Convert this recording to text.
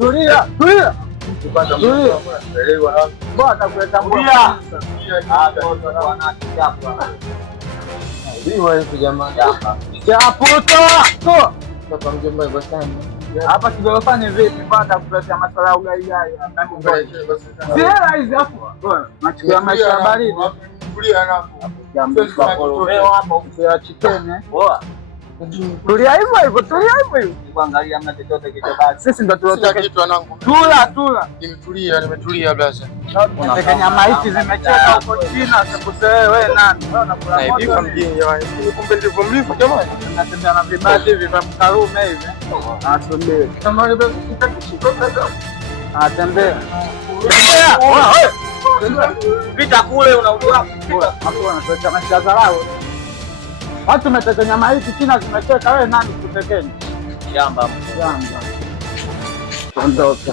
Tulia, tulia. Hapa kigorofani vipi? Bada kuletea masuala ya ugali gai. Zile hizi hapo. Nachukua maisha ya baridi. Tulia hapo. Hapo kwa chicken. Poa. Tulia hivyo hivyo, tulia hivyo hivyo. Kuangalia mna chochote kichobaki. Sisi ndo tulotaka kitu wanangu. Tula. Nimetulia blaza. Nataka nyama hizi zimecheka huko China, sikusewe wewe nani? Wewe unakula moto. Hivi mjini jamani. Kumbe ndivyo mlivyo jamani. Natembea na vibati hivi vya Mkarume hivi. Asubiri. Kama ni basi atembea. Pita kule unaujua. Hapo wanataka maisha dharau. Watu umeteka nyama hizi China zimecheka, wewe nani kutekenya? Shamba. Ondoka.